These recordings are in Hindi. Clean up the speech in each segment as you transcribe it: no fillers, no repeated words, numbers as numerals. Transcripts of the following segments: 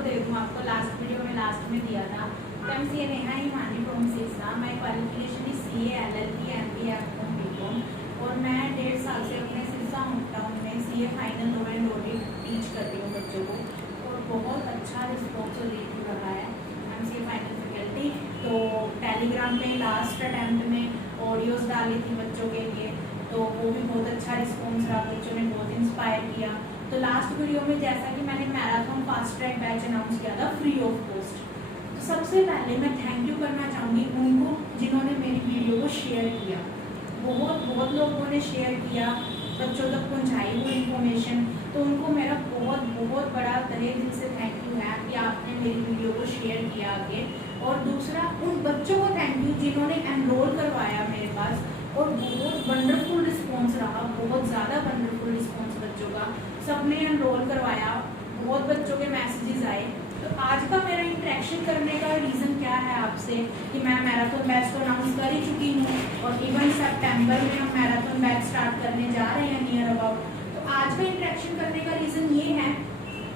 इंट्रो दे दूँ आपको। लास्ट वीडियो में लास्ट में दिया था। तो MCA Neha Himani from Sirsa. My qualification is CA LLB MBA M BCom और मैं 1.5 साल से अपने सिरसा होम टाउन में CA final law and audit teach कर रही हूँ बच्चों को, और बहुत अच्छा रिस्पॉन्स और रीच रहा है MCA फाइनल फैकल्टी। तो टेलीग्राम पे लास्ट अटैम्प्ट में ऑडियोज डाली थी बच्चों के लिए, तो वो भी बहुत अच्छा रिस्पॉन्स रहा, बच्चों ने बहुत इंस्पायर किया। तो लास्ट वीडियो में जैसा कि मैंने marathon fast track batch announce किया था फ्री ऑफ कॉस्ट, तो सबसे पहले मैं थैंक यू करना चाहूँगी उनको जिन्होंने मेरी वीडियो को शेयर किया। बहुत लोगों ने शेयर किया, बच्चों तक पहुँचाई वो इन्फॉर्मेशन, तो उनको मेरा बहुत बड़ा तहे दिल से थैंक यू है कि आपने मेरी वीडियो को शेयर किया आगे। और दूसरा उन बच्चों को थैंक यू जिन्होंने एनरोल करवाया मेरे पास, और बहुत वंडरफुल रिस्पॉन्स रहा, बहुत ज़्यादा वंडरफुल रिस्पॉन्स बच्चों का, सबने एनरोल करवाया, बहुत बच्चों के मैसेजेस आए। तो आज का मेरा इंटरेक्शन करने का रीज़न क्या है आपसे कि मैं मैराथन बैच तो अनाउंस कर ही चुकी हूँ, और इवन सितंबर में हम मैराथन बैच स्टार्ट करने जा रहे हैं नियर अबाउट। तो आज का इंटरेक्शन करने का रीज़न ये है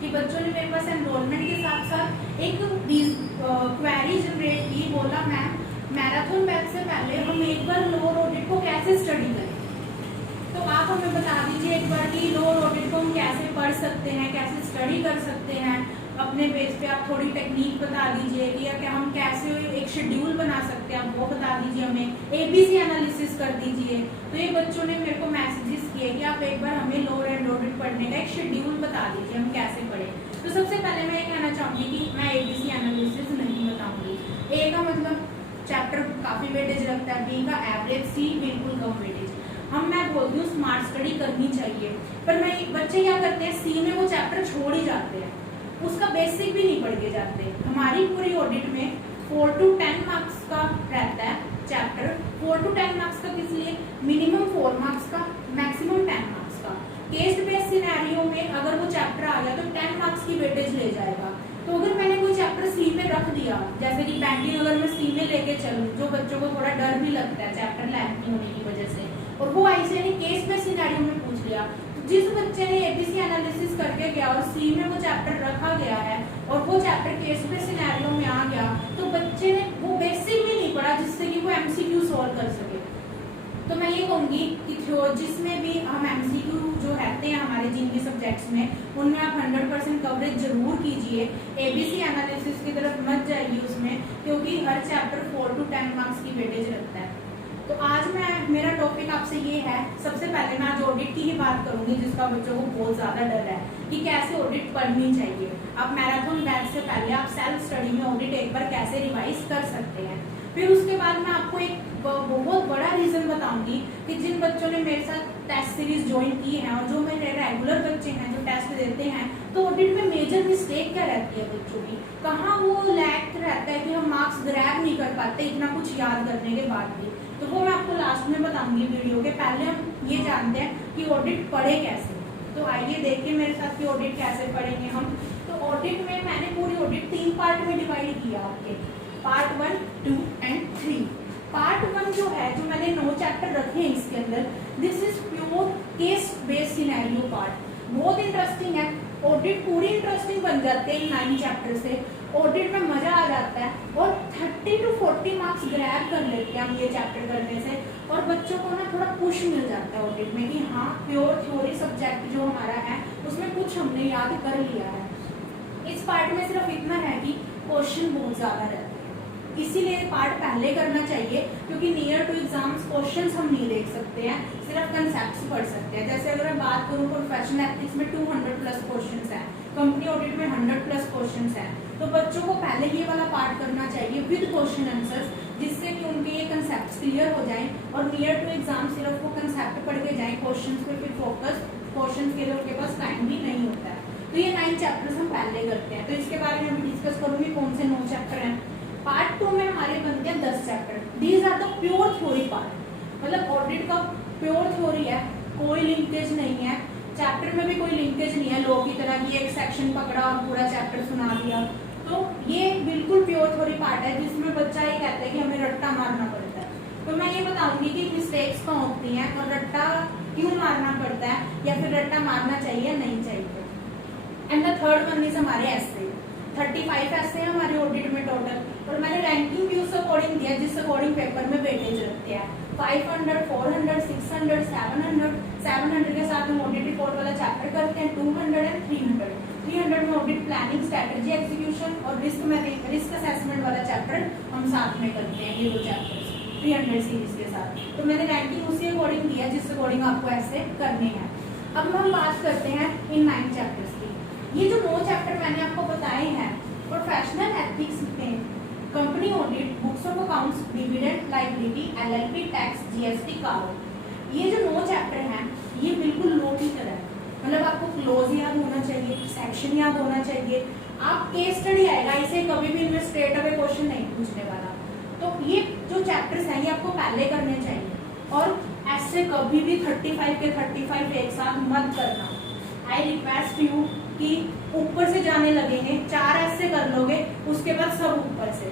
कि बच्चों ने मेरे पास एनरोलमेंट के साथ साथ एक क्वेरी जनरेट की, बोला मैम मैराथन बैच से पहले हम एक बार लोअर ऑडिट को कैसे स्टडी करें। तो आप हमें बता दीजिए एक बार कि लोअर ऑडिट को हम कैसे पढ़ सकते हैं, कैसे स्टडी कर सकते हैं अपने बेस पे। आप थोड़ी टेक्निक बता दीजिए कि या क्या हम कैसे एक शेड्यूल बना सकते हैं, आप वो बता दीजिए हमें, ABC एनालिसिस कर दीजिए। तो ये बच्चों ने मेरे को मैसेजेस किए कि आप एक बार हमें लोअर एंड ऑडिट पढ़ने का एक शेड्यूल बता दीजिए, हम कैसे पढ़ें। तो सबसे पहले मैं ये कहना चाहूँगी कि मैं ABC एनालिसिस नहीं बताऊँगी। A का मतलब चैप्टर काफ़ी वेटेज रखता है, B का एवरेज, C बिल्कुल कम वेटेज। मैं बोलती हूँ स्मार्ट स्टडी करनी चाहिए, पर मैं बच्चे क्या करते हैं C में वो चैप्टर छोड़ ही जाते हैं, उसका बेसिक भी नहीं पढ़ के जाते। हमारी पूरी ऑडिट में 4 to 10 मार्क्स का रहता है चैप्टर। 4 to 10 मार्क्स का किस लिए, मिनिमम 4 मार्क्स का, मैक्सिमम 10 मार्क्स का। केस बेस्ड सिनेरियो में अगर वो चैप्टर आ गया तो 10 मार्क्स की वेटेज ले जाएगा। तो अगर मैंने कोई चैप्टर C में रख दिया, जैसे कि बैंकिंग अगर मैं C में लेके चलूँ, जो बच्चों को थोड़ा डर भी लगता है चैप्टर लेंथी होने की वजह से, और वो ICSE ने केस बेस्ड सिनेरियो में पूछ लिया, जिस बच्चे ने ABC एनालिसिस करके गया और C में वो चैप्टर रखा गया है और वो चैप्टर केस बेस्ड सिनेरियो में आ गया, तो बच्चे ने वो बेसिक भी नहीं पढ़ा जिससे कि वो MCQ सॉल्व कर सके। तो मैं ये कहूँगी कि जिसमें भी हम MCQ जो रहते हैं हमारे जिन भी सब्जेक्ट्स में, उनमें आप 100% कवरेज जरूर कीजिए। ABC एनालिसिस की तरफ मत जाइए उसमें, क्योंकि हर चैप्टर 4 to 10 मार्क्स की वेटेज रखता है। तो आज मेरा टॉपिक आपसे ये है, सबसे पहले मैं आज ऑडिट की ही बात करूंगी, जिसका बच्चों को बहुत ज़्यादा डर है कि कैसे ऑडिट पढ़नी चाहिए। आप मैराथन बैच से पहले आप सेल्फ स्टडी में ऑडिट एक बार कैसे रिवाइज कर सकते हैं। फिर उसके बाद मैं आपको एक बहुत बड़ा रीज़न बताऊंगी कि जिन बच्चों ने मेरे साथ टेस्ट सीरीज ज्वाइन की है और जो मेरे रेगुलर बच्चे हैं जो टेस्ट देते हैं, तो ऑडिट में मेजर मिस्टेक क्या रहती है बच्चों की, कहाँ वो लैक रहता है कि हम मार्क्स ग्रैब नहीं कर पाते इतना कुछ याद करने के बाद भी। तो वो मैं आपको लास्ट में बताऊंगी वीडियो के। पहले हम ये जानते हैं कि ऑडिट पढ़े कैसे। तो आइए देखिए मेरे साथ कि ऑडिट कैसे पढ़ेंगे हम। तो ऑडिट में मैंने पूरी ऑडिट 3 पार्ट में डिवाइड किया आपके, पार्ट 1, 2 and 3। पार्ट 1 जो है, जो मैंने 9 चैप्टर रखे हैं इसके अंदर, this is pure case based scenario part. बहुत इंटरेस्टिंग है, ऑडिट पूरी इंटरेस्टिंग बन जाते हैं इन 9 चैप्टर से। ऑडिट में मजा आ जाता है और 30 to 40 मार्क्स ग्रैब कर लेते हैं हम ये चैप्टर करने से, और बच्चों को ना थोड़ा पुश मिल जाता है ऑडिट में कि हाँ प्योर थ्योरी सब्जेक्ट जो हमारा है उसमें कुछ हमने याद कर लिया है। इस पार्ट में सिर्फ इतना है कि क्वेश्चन बहुत ज्यादा रहते हैं, इसीलिए पार्ट पहले करना चाहिए, क्योंकि नियर टू एग्जाम्स क्वेश्चंस हम नहीं देख सकते हैं, सिर्फ कंसेप्ट्स पढ़ सकते हैं। जैसे अगर मैं बात करूँ प्रोफेशनल एथिक्स में 200+ क्वेश्चंस हैं, कंपनी ऑडिट में 100+ क्वेश्चंस हैं, तो बच्चों को पहले ये वाला पार्ट करना चाहिए विद क्वेश्चन आंसर्स, जिससे कि उनके ये कंसेप्ट क्लियर हो जाएं और नियर टू एग्जाम सिर्फ वो कंसेप्ट पढ़ के जाएं, क्वेश्चंस पे फिर फोकस, क्वेश्चंस के लिए उनके पास टाइम भी नहीं होता है। तो ये 9 चैप्टर्स हम पहले करते हैं, तो इसके बारे में भी डिस्कस करूंगी कौन से 9 चैप्टर हैं। पार्ट 2 में हमारे बनते हैं 10 chapter. These are the pure theory part, मतलब ऑडिट का प्योर थ्योरी है, कोई लिंकेज नहीं है, चैप्टर में भी कोई लिंकेज नहीं है लॉ की तरह कि एक सेक्शन पकड़ा और पूरा चैप्टर सुना दिया। तो ये बिल्कुल प्योर थ्योरी पार्ट है, जिसमें बच्चा ये कहता है कि हमें रट्टा मारना पड़ता है। तो मैं ये बताऊंगी कि मिस्टेक्स कहाँ होती हैं और रट्टा क्यों मारना पड़ता है, या फिर रट्टा मारना चाहिए या नहीं चाहिए। And the third one is हमारे ऐसे। 35 ऐसे हैं हमारे ऑडिट में टोटल, और मैंने रैंकिंग भी उस अकॉर्डिंग दिया जिस अकॉर्डिंग पेपर में वेटेज रखते हैं। 500, 400, 600, 700, 700 के साथ हम ऑडिट रिपोर्ट वाला चैप्टर करते हैं, 200 एंड 300। 300 में ऑडिट प्लानिंग, स्ट्रेटजी, एग्जीक्यूशन और रिस्क असेसमेंट वाला चैप्टर हम साथ में करते हैं, ये दो चैप्टर्स 300 सीरीज के साथ। तो मैंने रैंकिंग उसी अकॉर्डिंग दिया जिस अकॉर्डिंग आपको ऐसे करने हैं। अब हम बात करते हैं इन 9 चैप्टर्स की। ये जो 9 चैप्टर मैंने आपको बताए हैं, प्रोफेशनल एथिक्स में company audit, books of accounts, dividend, liability, LLP, tax, GST, कारो, ये जो 9 चैप्टर हैं ये बिल्कुल लो की तरह है। मतलब आपको क्लोज याद होना चाहिए, सेक्शन याद होना चाहिए, आप केस स्टडी आएगा, इसे कभी भी इनमें स्ट्रेट अवे क्वेश्चन नहीं पूछने वाला। तो ये जो चैप्टर्स हैं ये आपको पहले करने चाहिए, और ऐसे कभी भी 35 के 35 एक साथ मत करना। आई रिक्वेस्ट यू कि ऊपर से जाने लगेंगे, 4 ऐसे कर लोगे, उसके बाद सब ऊपर से।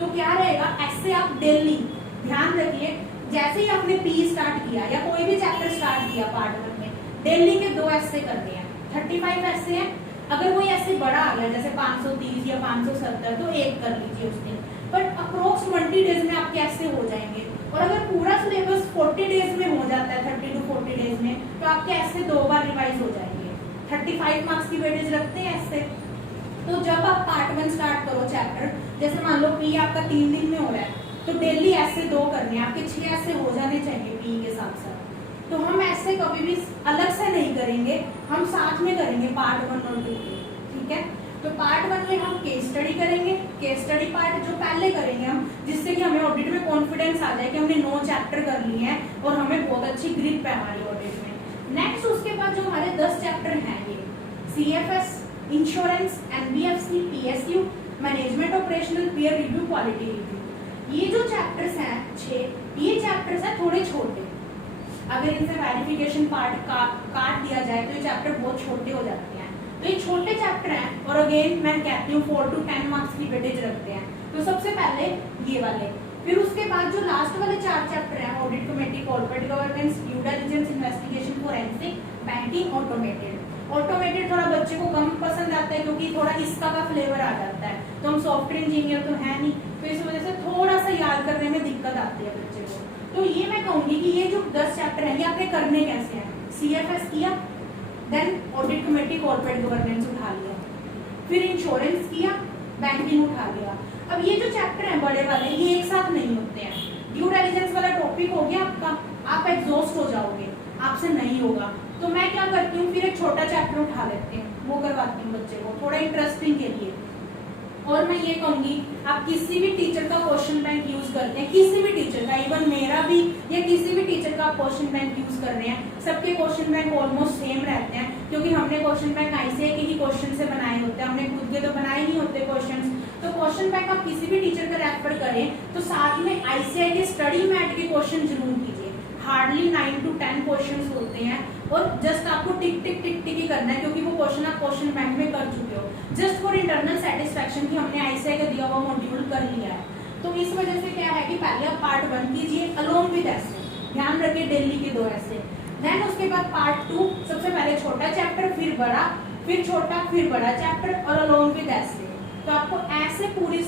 तो क्या रहेगा, ऐसे आप डेली ध्यान रखिए, जैसे ही आपने पी स्टार्ट किया या कोई भी चैप्टर स्टार्ट किया पार्ट 1 में, डेली के 2 ऐसे करने हैं। 35 ऐसे हैं, अगर कोई ऐसे बड़ा आ गया जैसे 530 या 570 तो एक कर लीजिए उस दिन, बट अप्रोक्स 20 डेज में आपके ऐसे हो जाएंगे। और अगर पूरा सिलेबस 40 डेज में हो जाता है, 30 to 40 डेज में, तो आपके ऐसे 2 बार रिवाइज हो जाएंगे। 35 मार्क्स की वेटेज रखते हैं ऐसे। तो जब आप पार्ट 1 स्टार्ट करो चैप्टर, जैसे मान लो पी आपका 3 दिन में हो रहा है, तो डेली ऐसे 2 करने हैं, आपके 6 ऐसे हो जाने चाहिए पी के साथ साथ। तो हम ऐसे कभी भी अलग से नहीं करेंगे, हम साथ में करेंगे पार्ट 1 और 2 के, ठीक है। तो पार्ट 1 में हम केस स्टडी करेंगे, केस स्टडी पार्ट जो पहले करेंगे हम, जिससे कि हमें ऑडिट में कॉन्फिडेंस आ जाए कि हमने 9 चैप्टर कर लिए हैं और हमें बहुत अच्छी ग्रिप है हमारी ऑडिट में। नेक्स्ट उसके बाद जो हमारे 10 चैप्टर हैं, ये CFS, insurance, NBFC, PSU, management operational, peer review, quality review, ये जो चैप्टर्स हैं 6, ये चैप्टर्स हैं थोड़े छोटे। अगर इनसे वेरिफिकेशन पार्ट काट दिया जाए तो ये चैप्टर बहुत छोटे हो जाते हैं। तो ये छोटे चैप्टर हैं, और अगेन मैं कहती हूँ 4 to 10 मार्क्स की वेटेज रखते हैं। तो सबसे पहले ये वाले, फिर उसके बाद जो लास्ट वाले 4 चैप्टर हैं, audit committee, corporate governance, due diligence, investigation, forensic, banking, automated. Automated थोड़ा बच्चे को कम पसंद आता है क्योंकि थोड़ा इसका का फ्लेवर आ जाता है, तो हम सॉफ्टवेयर इंजीनियर तो है नहीं, तो इस वजह से थोड़ा सा याद करने में दिक्कत आती है बच्चे को। तो ये मैं कहूंगी कि ये जो 10 चैप्टर हैं ये आपने करने कैसे हैं। सीएफएस किया, then audit committee, corporate governance उठा लिया, फिर इंश्योरेंस किया, बैंकिंग उठा लिया। अब ये जो चैप्टर हैं बड़े वाले, ये एक साथ नहीं होते हैं। ड्यू डिलिजेंस वाला टॉपिक हो गया आपका, आप एग्जॉस्ट हो जाओगे, आपसे नहीं होगा। तो मैं क्या करती हूँ, फिर एक छोटा चैप्टर उठा लेते हैं, वो करवाती हूँ बच्चे को थोड़ा इंटरेस्टिंग के लिए। और मैं ये कहूंगी, आप किसी भी टीचर का क्वेश्चन बैंक यूज करते हैं, किसी भी टीचर का, इवन मेरा भी या किसी भी टीचर का आप क्वेश्चन बैंक यूज कर रहे हैं, सबके क्वेश्चन बैंक ऑलमोस्ट सेम रहते हैं, क्योंकि हमने क्वेश्चन बैंक आईसीआई के ही क्वेश्चन से बनाए होते हैं, हमने खुद के तो बनाए नहीं होते क्वेश्चन। तो क्वेश्चन बैंक आप किसी भी टीचर का रेफर करें तो साथ में आईसीआई के स्टडी मैट के क्वेश्चन जरूर कीजिए। हार्डली 9 to 10 क्वेश्चन होते हैं, और जस्ट आपको टिक टिक टिक टिक ही करना है, क्योंकि वो क्वेश्चन आप क्वेश्चन बैंक में कर चुके हो, जस्ट फॉर इंटरनल सेटिस्फेक्शन कि हमने आईसीआई का दिया हुआ मॉड्यूल कर लिया है। तो इस वजह से क्या है कि पहले आप पार्ट 1 कीजिए अलोंग विद ऐसे, ध्यान रखिए डेली के 2 ऐसे। देन उसके बाद पार्ट 2, सबसे पहले छोटा चैप्टर, फिर बड़ा, फिर छोटा, फिर बड़ा चैप्टर, और अलोंग विद ऐसे। तो आपको ऐसे पूरी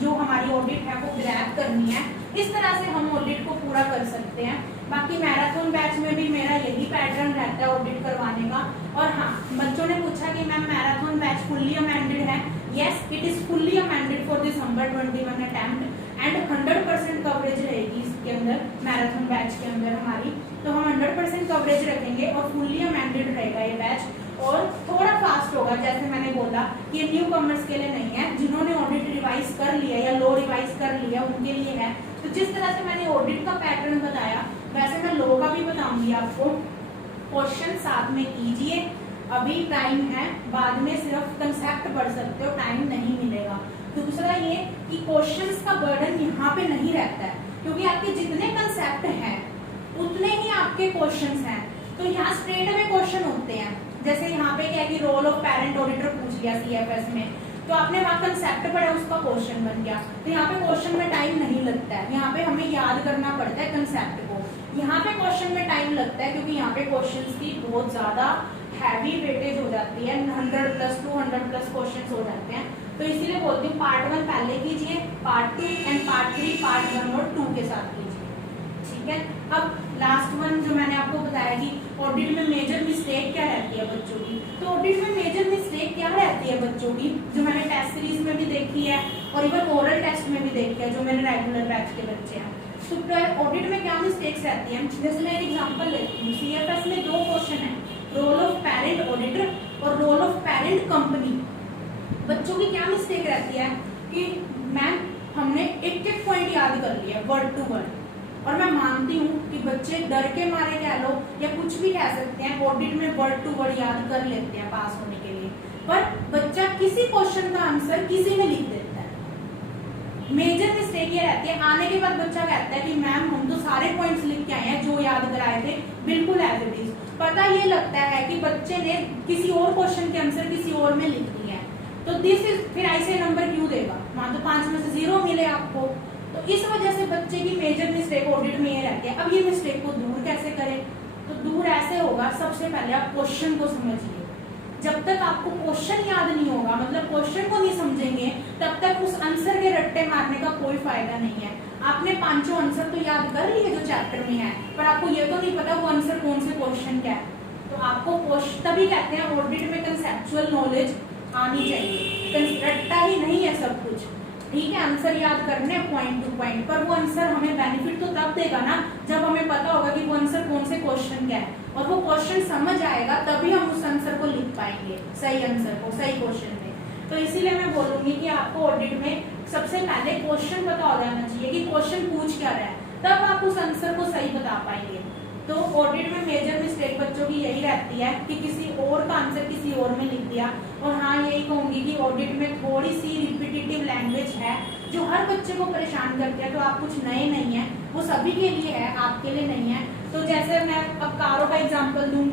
जो हमारी ऑडिट है वो ग्रैब करनी है, इस तरह से हम ऑडिट को पूरा कर सकते हैं। बाकी मैराथन बैच में भी मेरा यही पैटर्न रहता है ऑडिट करवाने का। और हाँ, बच्चों ने पूछा कि ma'am marathon batch fully amended है। Yes, it is fully amended for December 21 attempt and 100% coverage रहेगी इसके अंदर, मैराथन बैच के अंदर हमारी। तो हम 100% कवरेज रखेंगे और फुल्ली अमेंडेड रहेगा ये बैच, और थोड़ा फास्ट होगा। जैसे मैंने बोला कि ये न्यू कमर्स के लिए नहीं है, जिन्होंने ऑडिट रिवाइज कर लिया या लो रिवाइज कर लिया उनके लिए है। तो जिस तरह से मैंने ऑडिट का पैटर्न बताया, वैसे मैं लो का भी बताऊंगी आपको। क्वेश्चन साथ में कीजिए, अभी टाइम है, बाद में सिर्फ कंसेप्ट पढ़ सकते हो, टाइम नहीं मिलेगा। दूसरा ये कि क्वेश्चंस का बर्डन यहाँ पे नहीं रहता है, क्योंकि आपके जितने कंसेप्ट हैं उतने ही आपके क्वेश्चंस हैं। तो यहाँ स्ट्रेट अवे क्वेश्चन होते हैं, जैसे यहाँ पे क्या है कि रोल ऑफ पेरेंट ऑडिटर पूछ लिया सीएफएस में, तो आपने वहाँ कंसेप्ट पढ़ा, उसका क्वेश्चन बन गया। तो यहाँ पे क्वेश्चन में टाइम नहीं लगता है, यहाँ पे हमें याद करना पड़ता है कंसेप्ट को। यहाँ पे क्वेश्चन में टाइम लगता है क्योंकि यहाँ पे क्वेश्चंस की बहुत ज्यादा हैवी वेटेज हो जाती है। जाती है, 100+ 200+ क्वेश्चन हो जाते हैं। तो इसीलिए बोलती हूँ पार्ट 1 पहले कीजिए, पार्ट 2 एंड पार्ट 3 पार्ट 1 और 2 के साथ कीजिए, ठीक है। अब लास्ट वन जो मैंने आपको बताया कि ऑडिट में मेजर मिस्टेक क्या रहती है बच्चों की, तो ऑडिट में मेजर मिस्टेक क्या रहती है बच्चों की, जो मैंने टेस्ट सीरीज में भी देखी है और इवन ओरल टेस्ट में भी देखी है, जो मेरे रेगुलर बैच के बच्चे हैं। तो ऑडिट में क्या मिस्टेक्स रहती हैं, जैसे मैं एक एग्जांपल लेती हूँ, सीएफएस में 2 क्वेश्चन है, रोल ऑफ पेरेंट ऑडिटर और रोल ऑफ पेरेंट कंपनी। बच्चों की क्या मिस्टेक रहती है कि मैम हमने एक एक पॉइंट याद कर लिया वर्ड टू वर्ड, और मैं मानती हूँ कि बच्चे डर के मारे कह लो या कुछ भी कह सकते हैं, ऑडिट में वर्ड टू वर्ड याद कर लेते हैं पास होने के लिए, पर बच्चा किसी क्वेश्चन का आंसर किसी में लिख देता है। मेजर मिस्टेक ये रहती है, आने के बाद बच्चा कहता है कि मैम हम तो सारे पॉइंट्स लिख के आए हैं जो याद कराए थे, बिल्कुल एज इट इज। पता ये लगता है कि बच्चे ने किसी और क्वेश्चन के आंसर किसी और में लिख दिए हैं, तो दिस इज, फिर ऐसे नंबर क्यों देगा, मान तो 5 में से 0 मिले आपको। तो इस वजह से बच्चे की मेजर मिस्टेक ऑडिट में ये रहती है। अब ये मिस्टेक को दूर कैसे करें, तो दूर ऐसे होगा, सबसे पहले आप क्वेश्चन को समझिए। जब तक आपको क्वेश्चन याद नहीं होगा, मतलब क्वेश्चन को नहीं समझेंगे, तब तक उस आंसर के रट्टे मारने का कोई फायदा नहीं है। आपने 5 आंसर तो याद कर लिए जो चैप्टर में है, पर आपको ये तो नहीं पता वो आंसर कौन से क्वेश्चन क्या है। तो आपको तभी कहते हैं ऑडिट में कंसेप्चुअल नॉलेज आनी चाहिए, रट्टा ही नहीं है सब कुछ, ठीक है। आंसर याद करने पॉइंट टू पॉइंट, पर वो आंसर हमें बेनिफिट तो तब देगा ना जब हमें पता होगा कि वो आंसर कौन से क्वेश्चन क्या है, और वो क्वेश्चन समझ आएगा तभी हम उस आंसर को लिख पाएंगे, सही आंसर को सही क्वेश्चन में। तो इसीलिए मैं बोलूंगी कि आपको ऑडिट में सबसे पहले क्वेश्चन पता हो जाना चाहिए कि क्वेश्चन पूछ क्या रहा है, तब आप उस आंसर को सही बता पाएंगे। तो ऑडिट में मेजर मिस्टेक बच्चों की यही रहती है कि किसी और का आंसर किसी और में लिख दिया। और हाँ, यही कहूंगी कि ऑडिट में थोड़ी सी रिपीटेटिव लैंग्वेज है जो हर बच्चे को परेशान करती है। तो आप कुछ नए नहीं है, वो सभी के लिए है, आपके लिए नहीं है। तो जैसे मैं अब कारो का एग्जाम्पल दूं,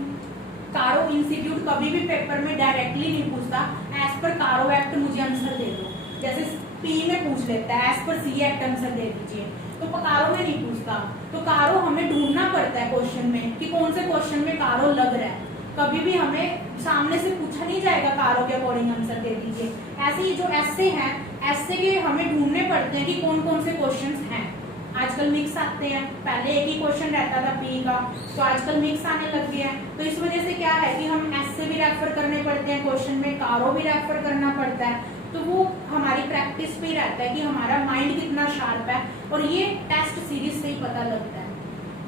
कारो इंस्टीट्यूट कभी भी पेपर में डायरेक्टली नहीं पूछता एज पर कारो एक्ट मुझे आंसर दे दो, जैसे पी में पूछ लेता है as per C act answer दे दीजिए, तो कारो में नहीं पूछता। तो कारो हमें ढूंढना पड़ता है क्वेश्चन में कि कौन से क्वेश्चन में कारो लग रहा है, कभी भी हमें सामने से पूछा नहीं जाएगा कारो के अकॉर्डिंग आंसर दे दीजिए। ऐसे ही जो एस्से हैं, एस्से के हमें ढूंढने पड़ते हैं कि कौन कौन से क्वेश्चन हैं। आजकल मिक्स आते हैं, पहले एक ही क्वेश्चन रहता था पी का, तो आजकल मिक्स आने लग गया है। तो इस वजह से क्या है कि हम एस्से भी रेफर करने पड़ते हैं क्वेश्चन में, कारो भी रेफर करना पड़ता है। तो वो हमारी प्रैक्टिस पे ही रहता है कि हमारा माइंड कितना शार्प है, और ये टेस्ट सीरीज से ही पता लगता है।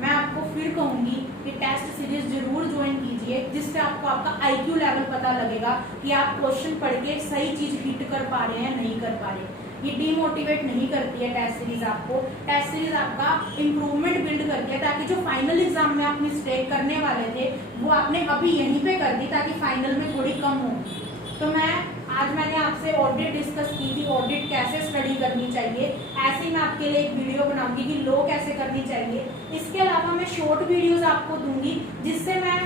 मैं आपको फिर कहूंगी कि टेस्ट सीरीज जरूर ज्वाइन कीजिए, जिससे आपको आपका आईक्यू लेवल पता लगेगा कि आप क्वेश्चन पढ़ के सही चीज हिट कर पा रहे हैं नहीं कर पा रहे। ये डीमोटिवेट नहीं करती है टेस्ट सीरीज आपको, टेस्ट सीरीज आपका इंप्रूवमेंट बिल्ड करती है, ताकि जो फाइनल एग्जाम में आप मिस्टेक करने वाले थे वो आपने अभी यहीं पे कर दी, ताकि फाइनल में थोड़ी कम हो। तो आज मैंने आपसे ऑडिट डिस्कस की थी, ऑडिट कैसे स्टडी करनी चाहिए। ऐसे ही मैं आपके लिए एक वीडियो बनाऊंगी कि लो कैसे करनी चाहिए। इसके अलावा मैं शॉर्ट वीडियोस आपको दूंगी, जिससे मैं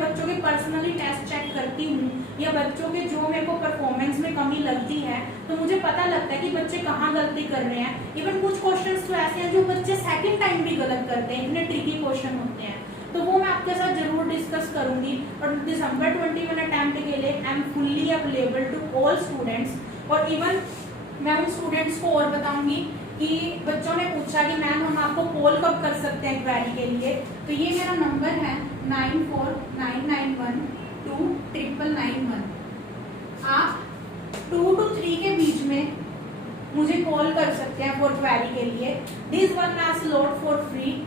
बच्चों के पर्सनली टेस्ट चेक करती हूँ, या बच्चों के जो मेरे को परफॉर्मेंस में कमी लगती है, तो मुझे पता लगता है कि बच्चे कहाँ गलती कर रहे हैं। इवन कुछ क्वेश्चंस तो ऐसे हैं जो बच्चे सेकंड टाइम भी गलत करते हैं, इतने ट्रिकी क्वेश्चन होते हैं, तो वो मैं आपके साथ जरूर डिस्कस करूंगी। और दिसंबर 21 अटेम्प्ट के लिए I am fully available to all students. और इवन मैं उन स्टूडेंट्स को और बताऊंगी कि बच्चों ने पूछा कि मैम हम आपको कॉल कब कर सकते हैं क्वेरी के लिए, तो ये मेरा नंबर है 9499129991। आप 2 to 3 के बीच में मुझे कॉल कर सकते हैं फॉर क्वेरी के लिए। दिस वन मैं slot for free.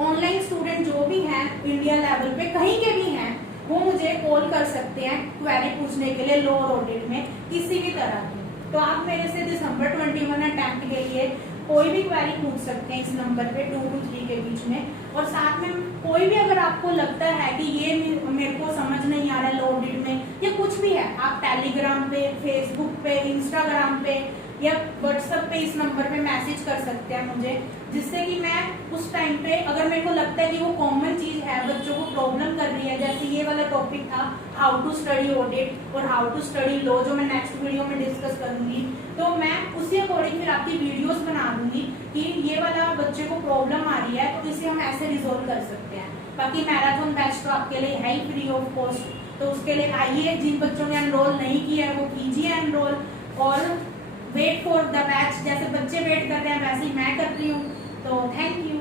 Online student जो भी हैं इंडिया लेवल पे कहीं के भी हैं, वो मुझे कॉल कर सकते हैं क्वेरी पूछने के लिए लोअर ऑडिट में किसी भी तरह की। तो आप मेरे से दिसंबर 21 अटेम्प्ट के लिए कोई भी क्वेरी पूछ सकते हैं इस नंबर पे 2 to 3 के बीच में। और साथ में कोई भी अगर आपको लगता है कि ये मेरे को समझ नहीं आ रहा है लो ऑडिट में, या कुछ भी है, आप टेलीग्राम पे, फेसबुक पे, इंस्टाग्राम पे या व्हाट्सएप पे इस नंबर पे मैसेज कर सकते हैं मुझे, जिससे कि मैं उस टाइम पे अगर मेरे को लगता है कि वो कॉमन चीज है, बच्चों को प्रॉब्लम कर रही है, जैसे ये वाला टॉपिक था हाउ टू स्टडी ऑडिट और हाउ टू स्टडी लॉ, जो मैं नेक्स्ट वीडियो में डिस्कस करूंगी, तो मैं उसी अकॉर्डिंग फिर आपकी वीडियोस बना दूंगी कि ये वाला बच्चे को प्रॉब्लम आ रही है तो इसे हम ऐसे रिजोल्व कर सकते हैं। बाकी मैराथन बैच तो आपके लिए है ही फ्री ऑफ कॉस्ट, तो उसके लिए आइए, जिन बच्चों ने एनरोल नहीं किया है वो कीजिए एनरोल, और वेट फॉर द बैच। जैसे बच्चे वेट कर रहे हैं वैसे ही मैं कर रही हूँ। तो थैंक यू।